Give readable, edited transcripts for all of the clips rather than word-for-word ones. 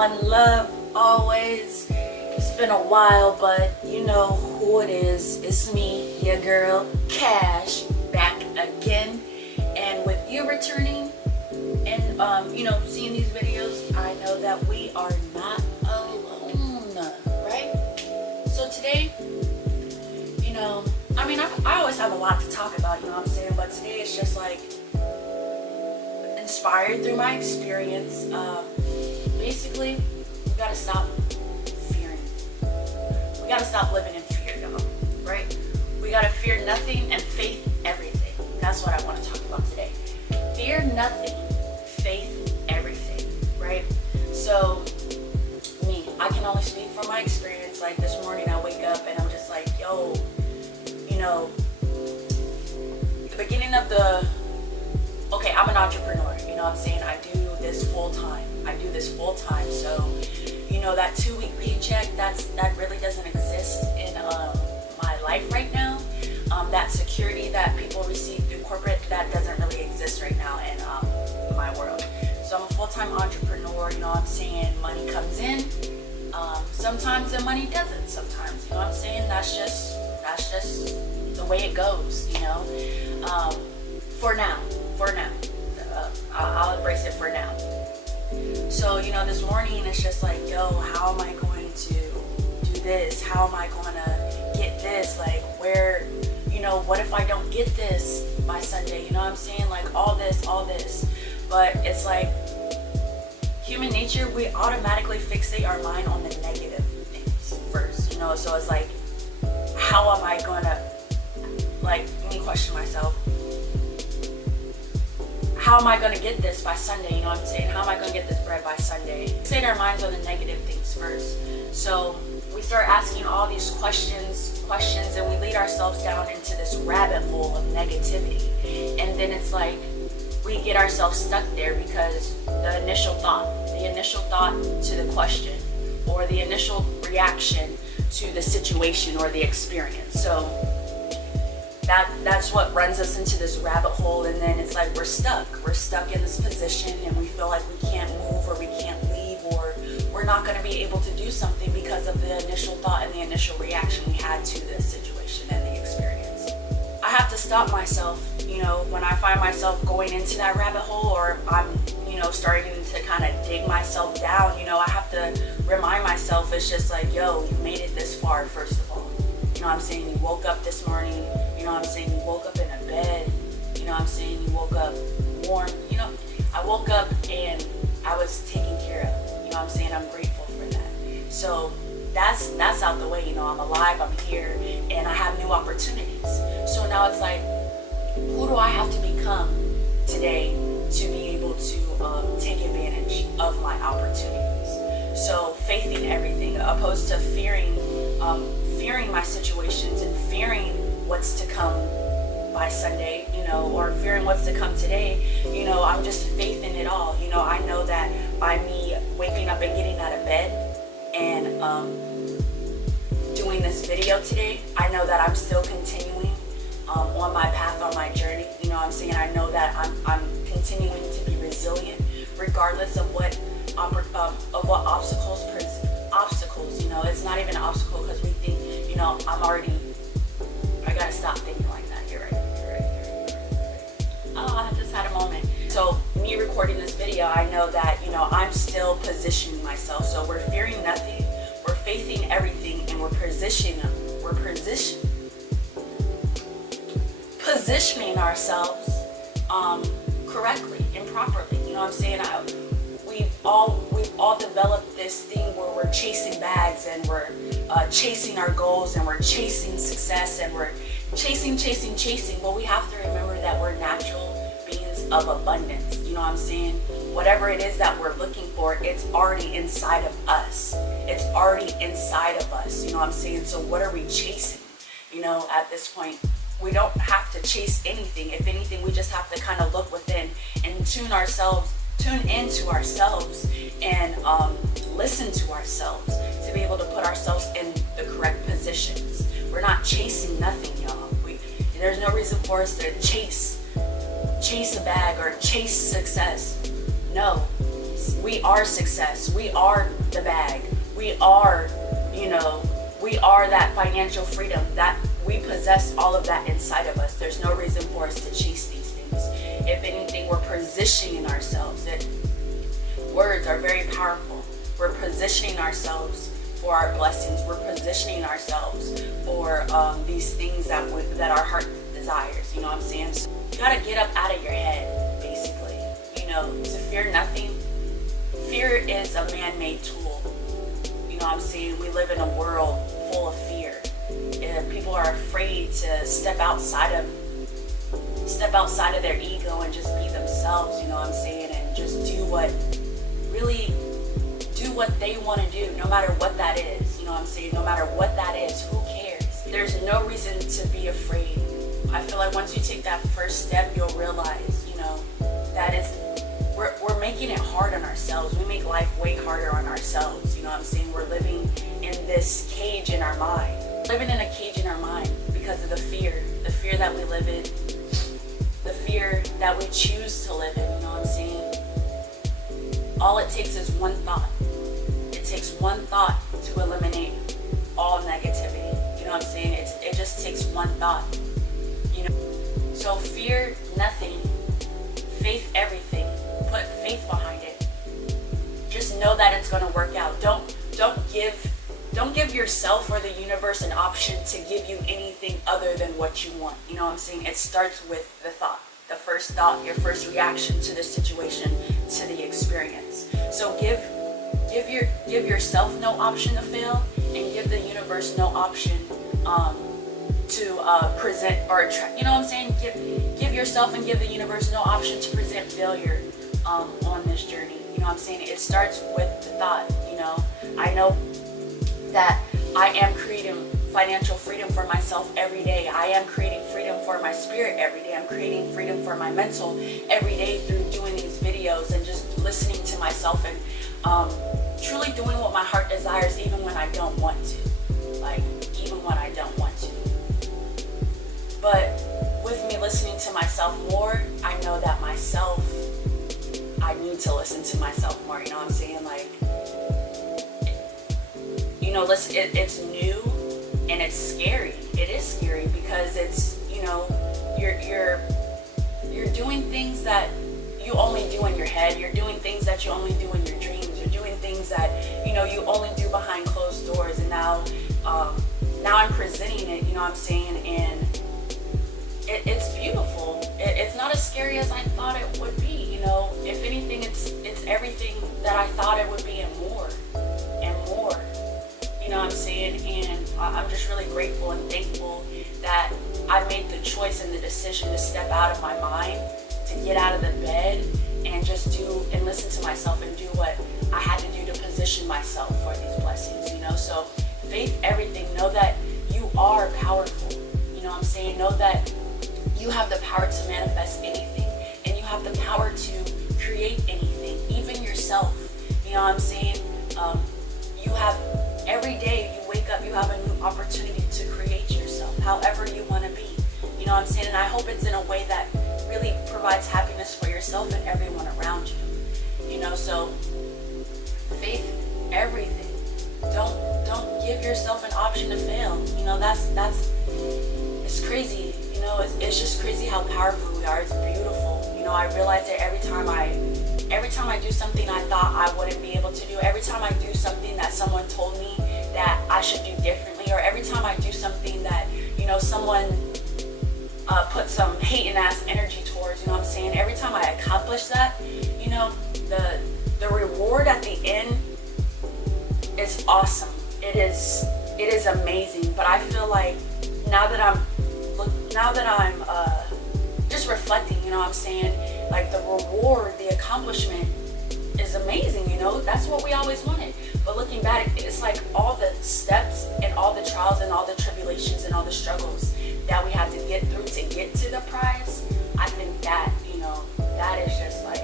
One love always. It's been a while, but you know who it is. It's me, your girl, Cash, back again. And with you returning and seeing these videos, I know that we are not alone, right? So today, I always have a lot to talk about, but today it's just like inspired through my experience. Basically, we gotta stop fearing. We gotta stop living in fear, y'all, right? We gotta fear nothing and faith everything. That's what I want to talk about today. Fear nothing, faith everything, right? So, I can only speak from my experience. Like this morning, I wake up and I'm just like, yo, the beginning of I'm an entrepreneur, I do this full time. So, that 2-week paycheck, that really doesn't exist in my life right now. That security that people receive through corporate, that doesn't really exist right now in my world. So I'm a full-time entrepreneur, money comes in. Sometimes the money doesn't. Sometimes, that's just the way it goes, for now. I'll embrace it for now. So, this morning it's just like, yo, how am I going to do this? How am I going to get this? Like, where, what if I don't get this by Sunday? Like all this. But it's like human nature, we automatically fixate our mind on the negative things first, So it's like, how am I going to, let me question myself. How am I going to get this by Sunday? How am I going to get this bread by Sunday? Fixate our minds on the negative things first. So we start asking all these questions, and we lead ourselves down into this rabbit hole of negativity. And then it's like we get ourselves stuck there because the initial thought to the question, or the initial reaction to the situation or the experience. So that's what runs us into this rabbit hole, and then it's like we're stuck in this position, and we feel like we can't move, or we can't leave, or we're not going to be able to do something because of the initial thought and the initial reaction we had to the situation and the experience. I have to stop myself, when I find myself going into that rabbit hole, or I'm starting to kind of dig myself down, I have to remind myself, it's just like, yo, you made it this far, first of all. You woke up this morning, you woke up in a bed, you woke up warm, I woke up and I was taken care of, I'm grateful for that. So that's out the way, I'm alive, I'm here, and I have new opportunities. So now it's like, who do I have to become today to be able to take advantage of my opportunities? So faithing everything, opposed to fearing my situations and fearing what's to come by Sunday, or fearing what's to come today. I'm just faithing it all. I know that by me waking up and getting out of bed and doing this video today, I know that I'm still continuing on my path, on my journey. I know that I'm continuing to be resilient, regardless of what obstacles. It's not even an obstacle, because we think, I gotta stop thinking like that. You're right. Oh, I just had a moment. So me recording this video, I know that, I'm still positioning myself. So we're fearing nothing, we're faithing everything, and we're positioning ourselves correctly and properly. We've all developed this thing where we're chasing bags, and we're chasing our goals, and we're chasing success, and we're chasing. But we have to remember that we're natural beings of abundance. Whatever it is that we're looking for, it's already inside of us. So what are we chasing? At this point, we don't have to chase anything. If anything, we just have to kind of look within and tune into ourselves, and listen to ourselves to be able to put ourselves in the correct positions. We're not chasing nothing, y'all. There's no reason for us to chase a bag or chase success. No, abundance. We are success. We are the bag. We are, we are that financial freedom. That we possess all of that inside of us. There's no reason for us to chase these things. If anything, we're positioning ourselves. Words are very powerful. We're positioning ourselves for our blessings. We're positioning ourselves for these things that our heart desires. You know what I'm saying? So you gotta get up out of your head, basically. To fear nothing. Fear is a man-made tool. You know what I'm saying? We live in a world full of fear. And people are afraid to step outside of their ego and just be themselves, you know what I'm saying? And just do what they want to do, no matter what that is. You know what I'm saying? No matter what that is, who cares? There's no reason to be afraid. I feel like once you take that first step, you'll realize, that we're making it hard on ourselves. We make life way harder on ourselves. You know what I'm saying? We're living in this cage in our mind. Living in a cage in our mind because of the fear that we live in, the fear that we choose to live in. You know what I'm saying? All it takes is one thought. It takes one thought to eliminate all negativity. You know what I'm saying? It just takes one thought. So fear nothing, faith everything. Put faith behind it. Just know that it's going to work out. Don't give yourself or the universe an option to give you anything other than what you want. You know what I'm saying? It starts with the thought. The first thought, your first reaction to the situation, to the experience. So give yourself no option to fail, and give the universe no option to present or attract. You know what I'm saying? Give yourself and give the universe no option to present failure on this journey. You know what I'm saying? It starts with the thought. I know that I am creating financial freedom for myself every day. I am creating freedom for my spirit every day. I'm creating freedom for my mental every day through doing these videos and just listening to myself and truly doing what my heart desires, even when I don't want to. Even when I don't want to. But with me listening to myself more, I know that I need to listen to myself more. You know what I'm saying? Listen, it's new and it's scary. It is scary because it's, you're doing things that you only do in your head. You're doing things that you only do in your dreams. You're doing things that, you only do behind closed doors. And now I'm presenting it, you know what I'm saying? And it's beautiful. It's not as scary as I thought it would be. If anything, it's everything that I thought it would be and more. You know what I'm saying? And I'm just really grateful and thankful that I made the choice and the decision to step out of my mind, to get out of the bed and just do and listen to myself and do what I had to do to position myself for these blessings, So faith everything. Know that you are powerful. You know what I'm saying? Know that you have the power to manifest anything, and you have the power to create anything, even yourself. You know what I'm saying? You have, every day you wake up, you have a new opportunity to create yourself however you want to be. You know what I'm saying? And I hope it's in a way that really provides happiness for yourself and everyone around you. So faith everything. Don't give yourself an option to fail. That's it's crazy. It's just crazy how powerful we are. It's beautiful. I realize that every time I do something I thought I wouldn't be able to do, every time I do something that someone told me that I should do differently, or every time I do something that, someone put some hating ass energy towards, you know what I'm saying? Every time I accomplish that, the reward at the end is awesome. It is amazing. But I feel like now that I'm just reflecting, you know what I'm saying? Like the reward, the accomplishment is amazing, That's what we always wanted. But looking back, it's like all the steps and all the trials and all the tribulations and all the struggles that we had to get through to get to the prize. I think that, that is just like,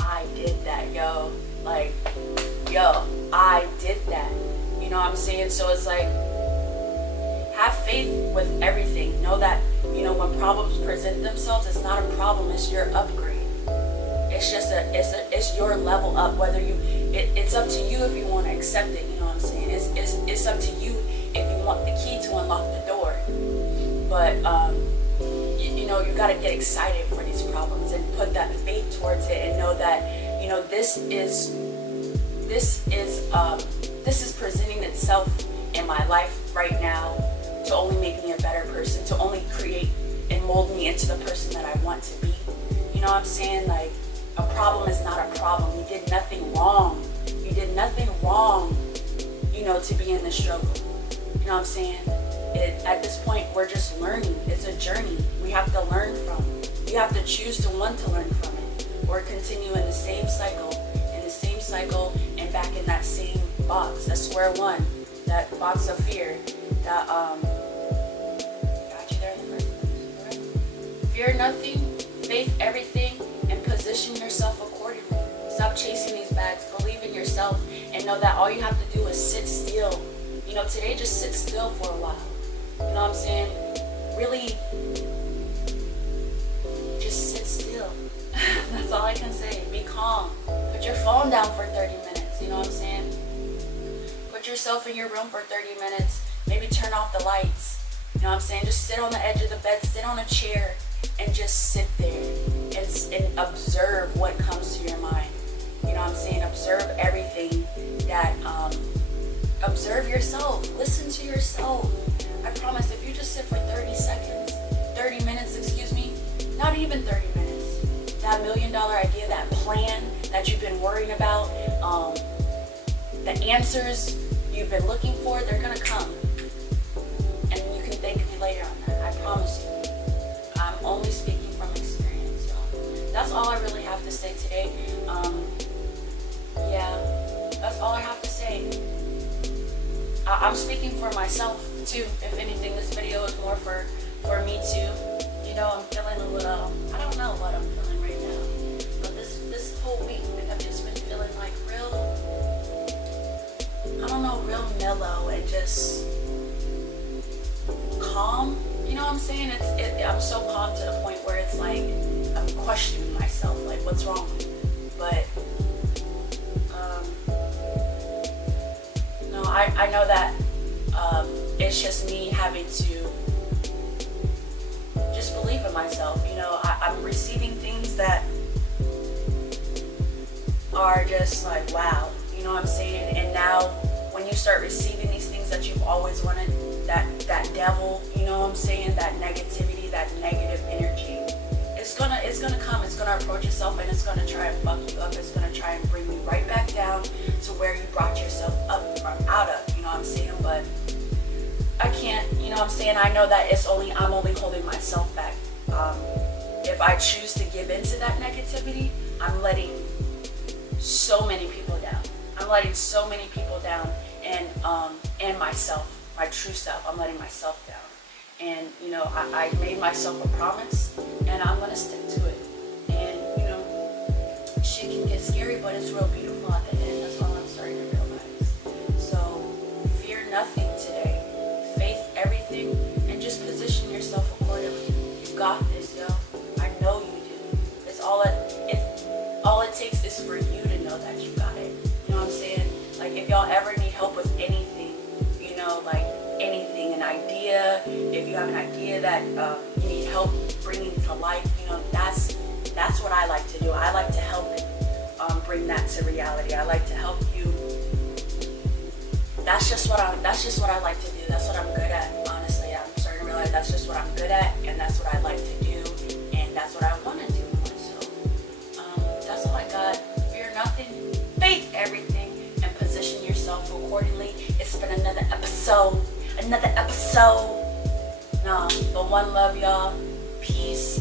I did that, yo. I did that. You know what I'm saying? So it's like, have faith with everything. Know that, when problems present themselves, it's not a problem, it's your upgrade. it's your level up. Whether it's up to you if you want to accept it. You know what I'm saying? It's up to you if you want the key to unlock the door. But you got to get excited for these problems and put that faith towards it, and know that this is presenting itself in my life right now to only make me a better person, to only create and mold me into the person that I want to be. You know what I'm saying? Like, a problem is not a problem. You did nothing wrong. You did nothing wrong, to be in this struggle. You know what I'm saying? At this point, we're just learning. It's a journey. We have to learn from. You have to choose to want to learn from it, or continue in the same cycle, and back in that same box, that square one, that box of fear, that got you there in the first place. Right? Fear nothing, faith everything, and position yourself accordingly. Stop chasing these bags. Believe in yourself, and know that all you have to do is sit still. Today, just sit still for a while. You know what I'm saying? Really, just sit still. That's all I can say. Be calm. Put your phone down for 30 minutes. You know what I'm saying? Put yourself in your room for 30 minutes. Maybe turn off the lights. You know what I'm saying? Just sit on the edge of the bed, sit on a chair, and just sit there and observe what comes to your mind. You know what I'm saying? Observe everything that, observe yourself. Listen to yourself. I promise, if you just sit for 30 minutes, not even 30 minutes, that $1 million idea, that plan that you've been worrying about, the answers you've been looking for, they're gonna come. And you can thank me later on that, I promise you. I'm only speaking from experience, y'all. That's all I really have to say today. That's all I have to say. I'm speaking for myself too. If anything, this video is more for me too. I'm feeling a little, I don't know what I'm feeling right now, but this whole week I've just been feeling like real mellow and just calm. You know what I'm saying? I'm so calm to the point where it's like I'm questioning myself, like what's wrong with me. But no, I know that it's just me having to just believe in myself. I'm receiving things that are just like, wow, you know what I'm saying? And now when you start receiving these things that you've always wanted, that devil, you know what I'm saying, that negativity, that negative energy, it's gonna come, it's gonna approach itself, and it's gonna try and fuck you up. It's gonna try and bring you right back down to where you brought yourself up from out of, you know what I'm saying? But I can't, you know what I'm saying? I know that I'm only holding myself back. If I choose to give into that negativity, I'm letting so many people down. I'm letting so many people down, and myself, my true self. I'm letting myself down. And I made myself a promise, and I'm gonna stick to it. And shit can get scary, but it's real beautiful at the end. That's all I'm starting to realize. So fear nothing today. Faith everything, and just position yourself accordingly. You got this, yo. I know you do. It's all it takes is for you to know that you got it. You know what I'm saying? Like, if y'all ever need help with anything, like anything, an idea, if you have an idea that you need help bringing to life, that's what I like to do. I like to help bring that to reality. I like to help you. That's just what I like to do. That's what I'm good at. Honestly, I'm starting to realize that's just what I'm good at, and that's what I like to do, and that's what I want to do more. So that's all I got. Fear nothing, faith everything, and position yourself accordingly. It's been another episode. No, but one love, y'all. Peace.